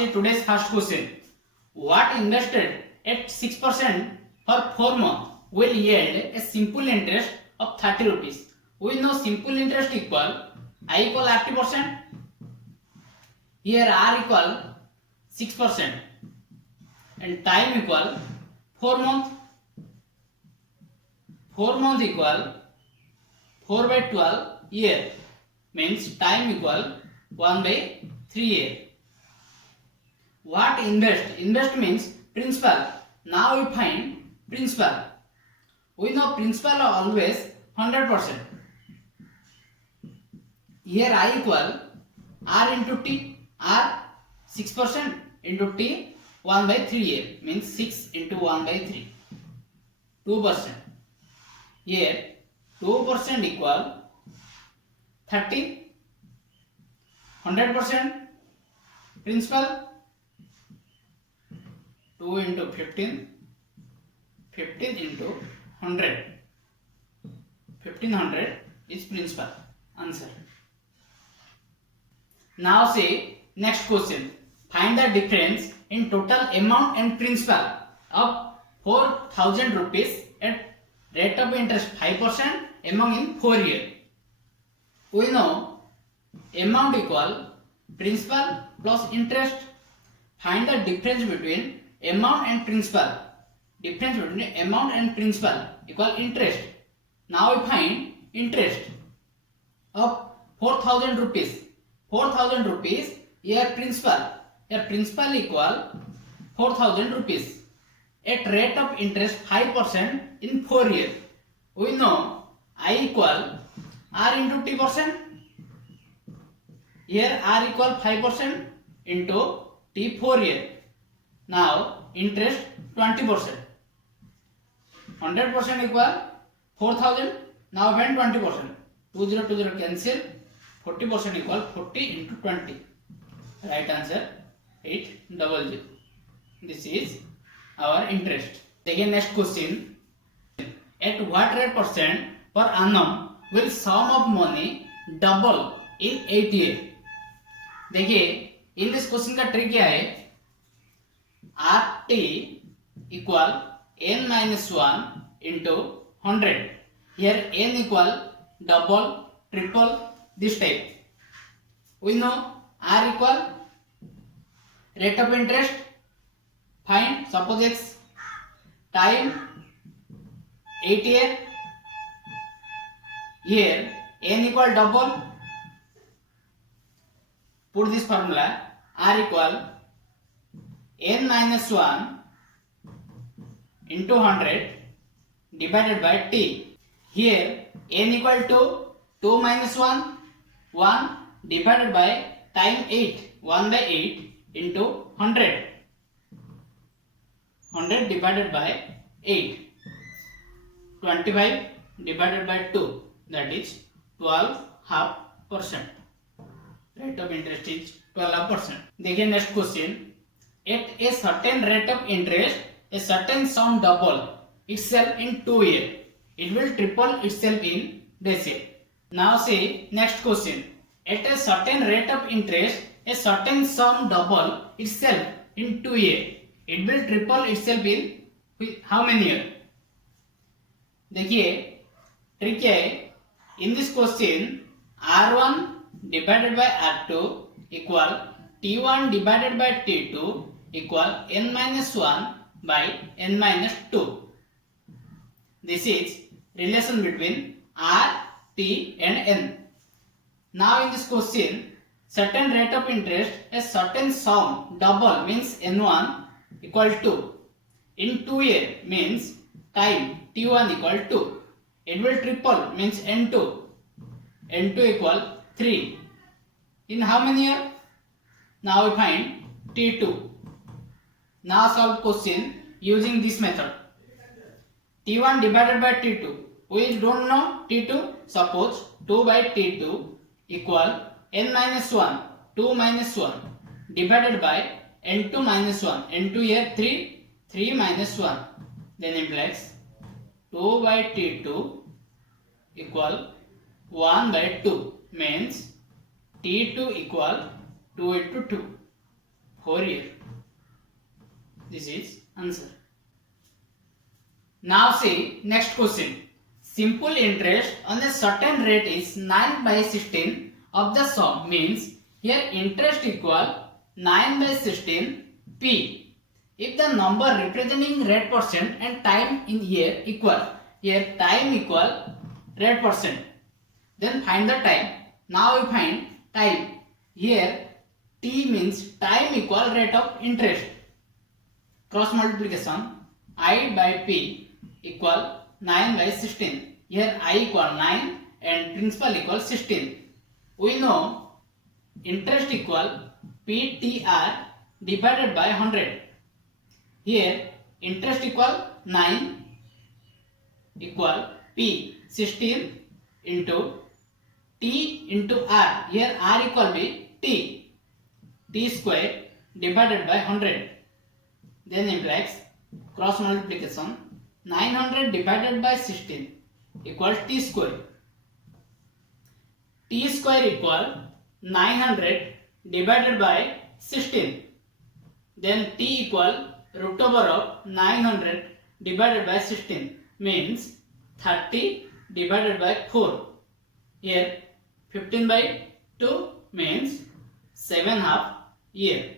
see today's first question. What invested at 6% for 4 months will yield a simple interest of 30 rupees. We know simple interest equal I equal 30%. Here R equal 6% and time equal 4 months. 4 months equal 4 by 12 year, means time equal 1 by 3 year. What invest? Invest means principal. Now we find principal. We know principal are always 100%. Here I equal R into T. R 6% into T 1 by 3 year, means 6 into 1 by 3. 2%. Here 2% equal 30. 100% principal 2 into 15. 15 into 100. 1500 is principal. Answer. Now see next question. Find the difference in total amount and principal of 4000 rupees at rate of interest 5% amount in 4 years. We know amount equal principal plus interest. Find the difference between amount and principal. Difference between amount and principal equal interest. Now we find interest of 4000 rupees. 4000 rupees here principal. Here principal equal 4000 rupees at rate of interest 5% in 4 years. We know I equal R into T percent. Here R equal 5% into T 4 year. Now interest 20%. 100% equal 4000. Now when 20%. 2020 cancel. 40% equal 40 into 20. Right answer 800. This is our interest. Again next question. At what rate percent per annum will sum of money double in 8 years? देखिए in this question का trick क्या है, R T equal N minus 1 into 100. Here N equal double triple this type. We know R equal rate of interest. Find suppose x time 8 year. Here n equal double. Put this formula r equal n minus 1 into 100 divided by t. Here n equal to 2 minus 1 1 divided by time 8 1 by 8 into 100. 100 divided by 8. 25 divided by 2, that is 12.5%. Rate of interest is 12.5%. देखिए next question. At a certain rate of interest, a certain sum double itself in 2 years. It will triple itself in this year. Now see next question. At a certain rate of interest, a certain sum double itself in 2 years. It will triple itself in how many years? देखिए trick क्या है, इन this question R1 divided by R2 equal T1 divided by T2 equal n minus 1 by n minus 2. This is relation between R, T and n. Now in this question, certain rate of interest, a certain sum double means n1 equal to in 2 year means time t1 equal to. It will triple means n2. n2 equal 3. In how many year? Now we find t2. Now solve question using this method. t1 divided by t2. We don't know t2. Suppose 2 by t2 equal n minus 1, 2 minus 1 divided by n2 minus 1. n2 here 3, 3 minus 1. Then implies 2 by t2 equal 1 by 2 means t2 equal 2 into 2. 4 year. This is answer. Now see next question. Simple interest on a certain rate is 9 by 16 of the sum, means here interest equal 9 by 16 P. If the number representing rate percent and time in year equal, here time equal rate percent, then find the time. Now we find time. Here T means time equal rate of interest. Cross multiplication I by P equal 9 by 16. Here I equal 9 and principal equal 16. We know interest equal PTR divided by 100. Here interest equal 9 equal P 16 into T into R. Here R equal be T. T square divided by 100. Then implies cross multiplication 900 divided by 16 equals T square. T square equal 900 divided by 16. Then T equal root over of 900 divided by 16, means 30 divided by 4. Here 15 by 2 means 7.5 year.